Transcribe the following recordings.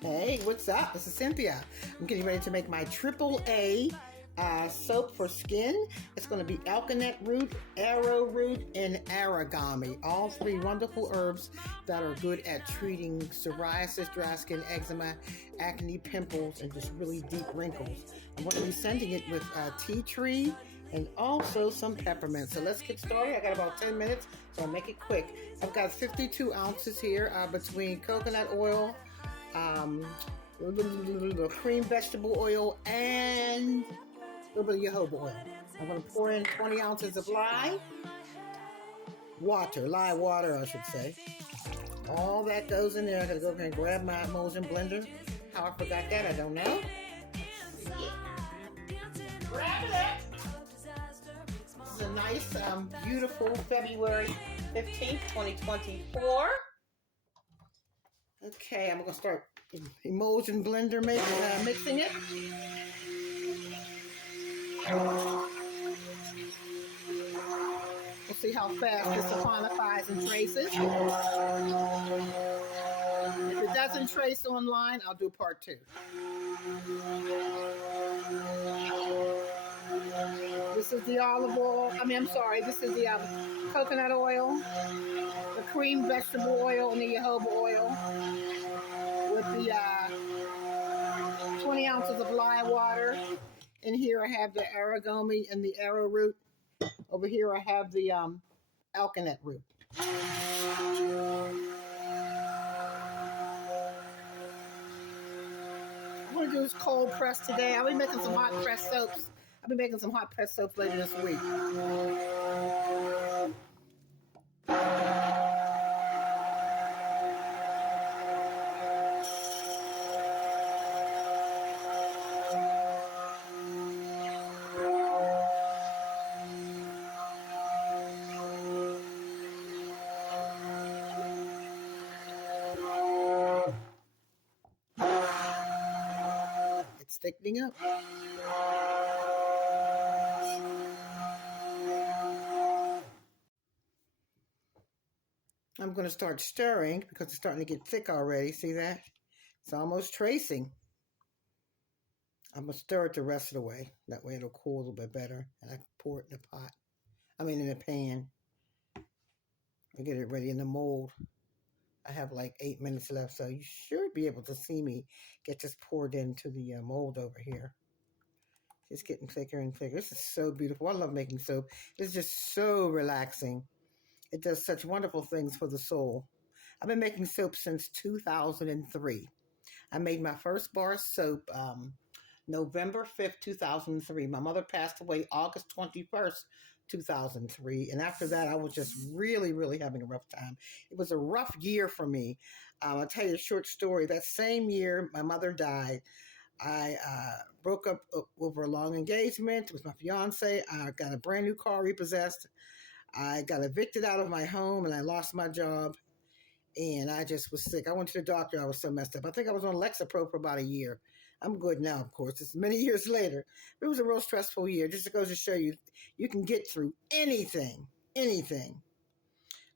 Hey, what's up? This is Cynthia. I'm getting ready to make my Triple A soap for skin. It's going to be Alkanet Root, Arrow Root, and Arigomy. All three wonderful herbs that are good at treating psoriasis, dry skin, eczema, acne, pimples, and just really deep wrinkles. I'm going to be sending it with tea tree and also some peppermint. So let's get started. I got about 10 minutes, so I'll make it quick. I've got 52 ounces here between coconut oil, cream vegetable oil, and a little bit of jojoba oil. I'm going to pour in 20 ounces of lye water, I should say. All that goes in there. I got to go over and grab my emulsion blender. How I forgot that, I don't know. Grab it. This is a nice, beautiful February 15th, 2024. Okay, I'm going to start emulsion blender mixing it. We'll see how fast this saponifies and traces. If it doesn't trace online, I'll do part 2. This is the olive oil. This is the coconut oil, the cream vegetable oil, and the jojoba oil with the 20 ounces of lye water. In here I have the Arigomy and the Arrow Root. Over here I have the Alkanet Root. I'm going to do this cold press today. I'll be making some hot press soaps. I'll be making some hot press soaps later this week. It's thickening up. I'm going to start stirring because it's starting to get thick already. See that? It's almost tracing. I'm going to stir it the rest of the way. That way it'll cool a little bit better. And I can pour it in a pan. I get it ready in the mold. I have like 8 minutes left, so you should be able to see me get this poured into the mold over here. It's getting thicker and thicker. This is so beautiful. I love making soap. It's just so relaxing. It does such wonderful things for the soul. I've been making soap since 2003. I made my first bar of soap November 5th, 2003. My mother passed away August 21st, 2003. And after that, I was just really, really having a rough time. It was a rough year for me. I'll tell you a short story. That same year, my mother died. I broke up over a long engagement with my fiance. I got a brand new car repossessed. I got evicted out of my home and I lost my job. And I just was sick. I went to the doctor. I was so messed up. I think I was on Lexapro for about a year. I'm good now, of course. It's many years later. But it was a real stressful year. Just goes to show you, you can get through anything.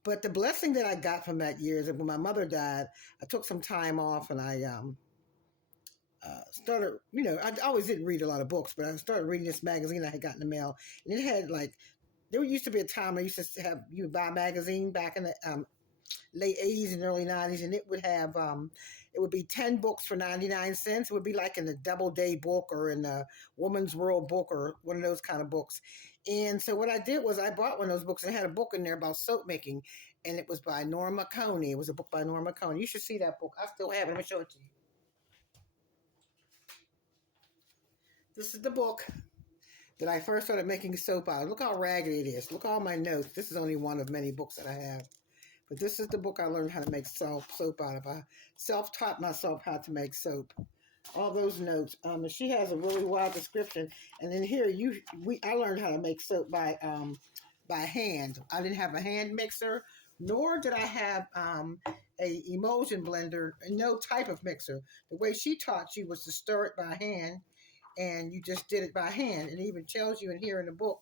But the blessing that I got from that year is that when my mother died, I took some time off and I started, I always didn't read a lot of books, but I started reading this magazine I had gotten in the mail. And it had there used to be a time I used to have, you would buy a magazine back in the late 80s and early 90s, and it would have, it would be 10 books for 99 cents. It would be like in the Doubleday book or in the Woman's World book or one of those kind of books. And so what I did was I bought one of those books and it had a book in there about soap making, and it was by Norma Coney. It was a book by Norma Coney. You should see that book. I still have it. Let me show it to you. This is the book that I first started making soap out of. Look how raggedy it is. Look at all my notes. This is only one of many books that I have. But this is the book I learned how to make soap out of. I self-taught myself how to make soap. All those notes. And she has a really wild description. And then here, I learned how to make soap by hand. I didn't have a hand mixer, nor did I have a emulsion blender, no type of mixer. The way she taught you was to stir it by hand, and you just did it by hand. And it even tells you in here in the book,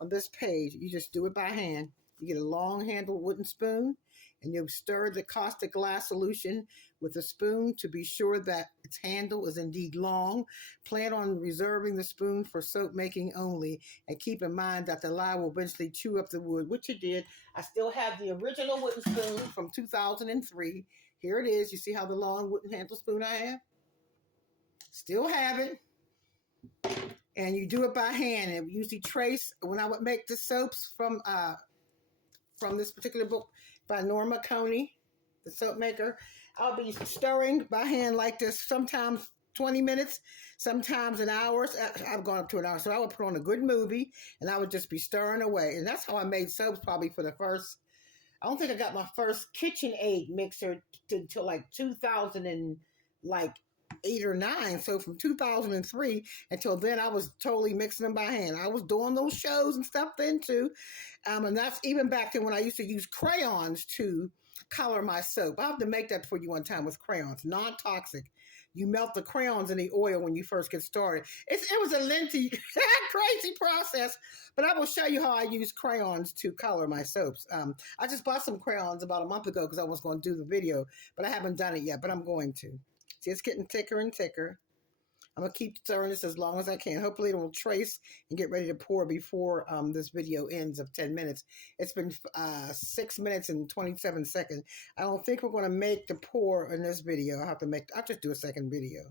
on this page, you just do it by hand. You get a long-handled wooden spoon, And you stir the caustic glass solution with a spoon to be sure that its handle is indeed long. Plan on reserving the spoon for soap making only, and keep in mind that the lye will eventually chew up the wood, which it did. I still have the original wooden spoon from 2003. Here it is. You see how the long wooden handle spoon I have? Still have it. And you do it by hand. And we usually trace, when I would make the soaps from this particular book by Norma Coney, the soap maker, I'll be stirring by hand like this, sometimes 20 minutes, sometimes an hour. I've gone up to an hour. So I would put on a good movie and I would just be stirring away. And that's how I made soaps probably for the first, I don't think I got my first KitchenAid mixer until like 2008 or 9. So from 2003 until then, I was totally mixing them by hand. I was doing those shows and stuff then too. And that's even back then when I used to use crayons to color my soap. I'll have to make that for you one time with crayons, non-toxic. You melt the crayons in the oil when you first get started. It was a lengthy, crazy process, but I will show you how I use crayons to color my soaps. I just bought some crayons about a month ago because I was going to do the video, but I haven't done it yet, but I'm going to. See, it's getting thicker and thicker. I'm going to keep stirring this as long as I can. Hopefully it will trace and get ready to pour before this video ends of 10 minutes. It's been 6 minutes and 27 seconds. I don't think we're going to make the pour in this video. I'll just do a second video.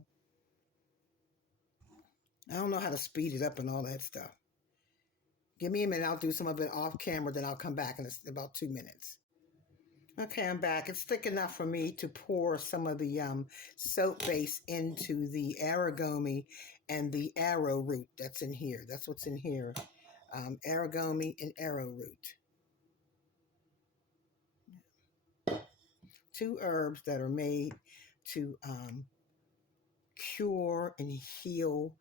I don't know how to speed it up and all that stuff. Give me a minute. I'll do some of it off camera, then I'll come back in about 2 minutes. Okay, I'm back. It's thick enough for me to pour some of the soap base into the Arigomy and the Arrow Root that's in here. That's what's in here. Arigomy and Arrow Root. 2 herbs that are made to cure and heal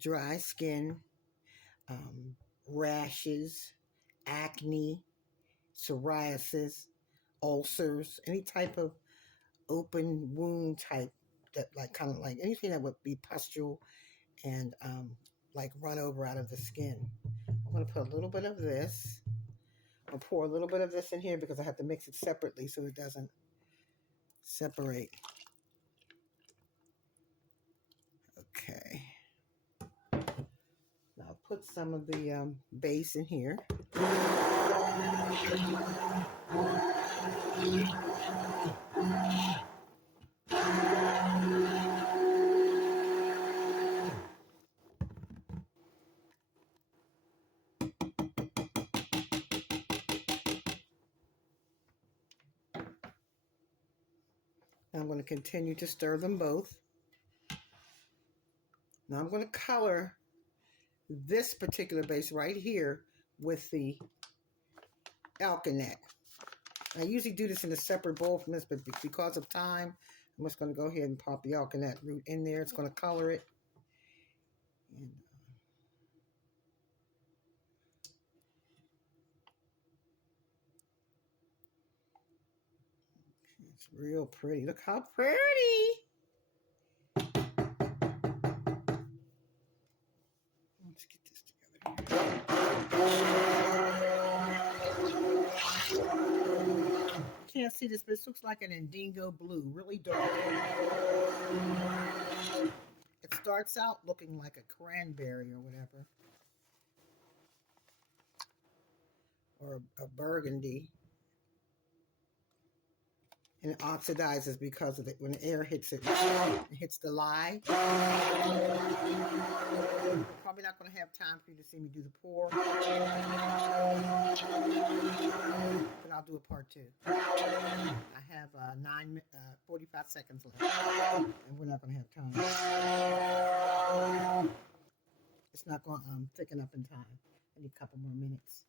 dry skin, rashes, acne, psoriasis, ulcers, any type of open wound type, that kind of like anything that would be pustule and like run over out of the skin. I'm going to put a little bit of this. I'll pour a little bit of this in here because I have to mix it separately so it doesn't separate. Okay. Now I'll put some of the base in here. I'm going to continue to stir them both. Now I'm going to color this particular base right here with the Alkanet. I usually do this in a separate bowl from this, but because of time, I'm just going to go ahead and pop the Alkanet root in there. It's going to color it. And, it's real pretty. Look how pretty. Let's get this together. Can't see this, but this looks like an indigo blue, really dark. It starts out looking like a cranberry or whatever, or a burgundy, and it oxidizes because of it. When the air hits it, it hits the lye. Probably not going to have time for you to see me do the pour, but I'll do a part 2. I have 45 seconds left, and we're not going to have time. It's not going to thicken up in time. I need a couple more minutes.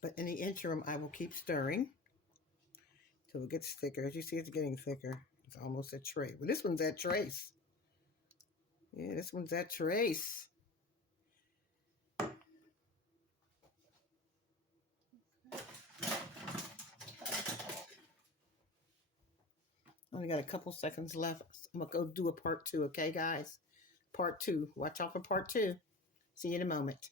But in the interim, I will keep stirring till it gets thicker. As you see, it's getting thicker. It's almost at trace. Well, this one's at trace. Yeah, this one's at trace. Only got a couple seconds left. I'm going to go do a part 2, okay, guys? Part 2. Watch out for part 2. See you in a moment.